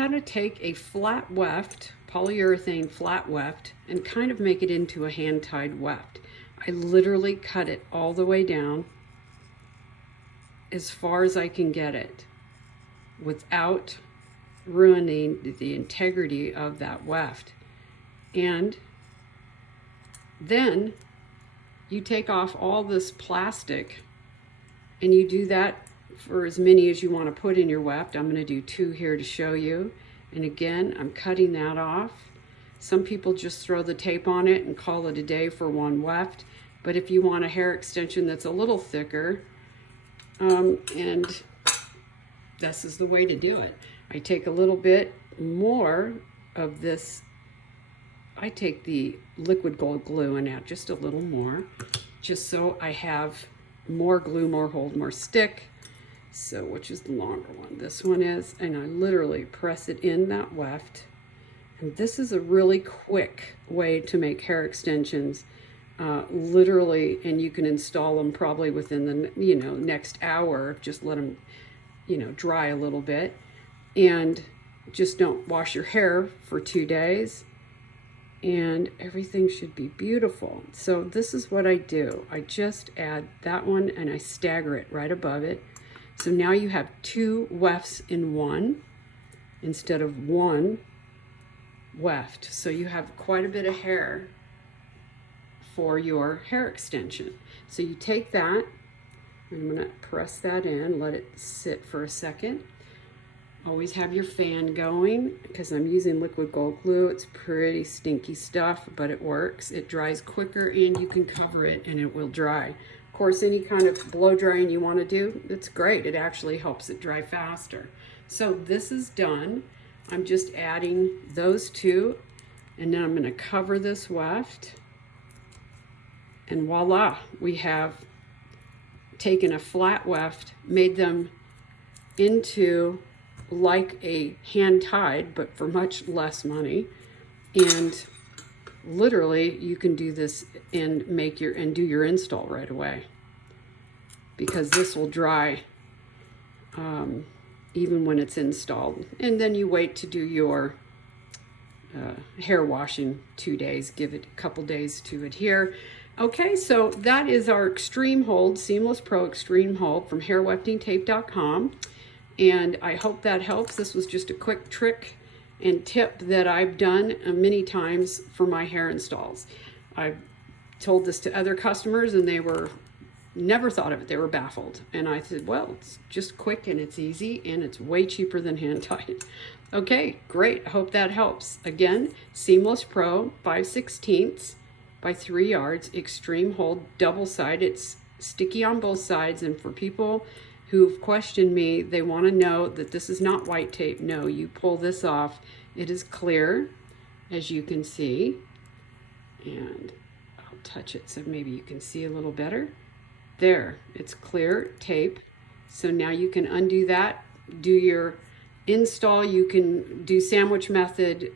how to take a flat weft, polyurethane flat weft, and kind of make it into a hand-tied weft. I literally cut it all the way down as far as I can get it without ruining the integrity of that weft. And then you take off all this plastic, and you do that for as many as you want to put in your weft. I'm going to do 2 here to show you. And again, I'm cutting that off. Some people just throw the tape on it and call it a day for 1 weft. But if you want a hair extension that's a little thicker, and this is the way to do it. I take a little bit more of this. I take the liquid gold glue and add just a little more, just so I have more glue, more hold, more stick. So which is the longer one? This one is, and I literally press it in that weft. And this is a really quick way to make hair extensions, literally, and you can install them probably within the next hour. Just let them dry a little bit, and just don't wash your hair for 2 days, and everything should be beautiful. So this is what I do. I just add that one and I stagger it right above it. So now you have 2 wefts in one instead of 1 weft. So you have quite a bit of hair for your hair extension. So you take that, I'm gonna press that in, let it sit for a second. Always have your fan going, because I'm using liquid gold glue. It's pretty stinky stuff, but it works. It dries quicker, and you can cover it and it will dry. Of course, any kind of blow drying you want to do, it's great. It actually helps it dry faster. So this is done. I'm just adding those 2, and then I'm going to cover this weft, and voila, we have taken a flat weft, made them into like a hand tied, but for much less money. And literally you can do this and do your install right away, because this will dry even when it's installed. And then you wait to do your hair washing 2 days, give it a couple days to adhere. Okay, so that is our Extreme Hold, Seamless Pro Extreme Hold from hairweftingtape.com. And I hope that helps. This was just a quick trick and tip that I've done many times for my hair installs. I've told this to other customers, and they were never thought of it. They were baffled. And I said, well, it's just quick and it's easy, and it's way cheaper than hand tied. Okay, great. I hope that helps. Again, Seamless Pro 5/16 by 3 yards, Extreme Hold, double side. It's sticky on both sides, and for people who've questioned me, they want to know that this is not white tape. No, you pull this off. It is clear, as you can see. And I'll touch it so maybe you can see a little better. There, it's clear tape. So now you can undo that, do your install. You can do sandwich method,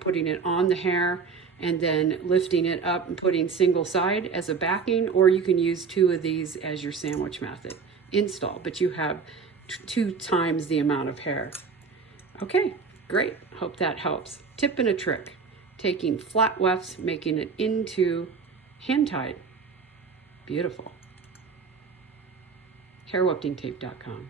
putting it on the hair and then lifting it up and putting single side as a backing, or you can use 2 of these as your sandwich method install, but you have 2 times the amount of hair. Okay, great. Hope that helps. Tip and a trick: taking flat wefts, making it into hand tied. Beautiful. hairweftingtape.com.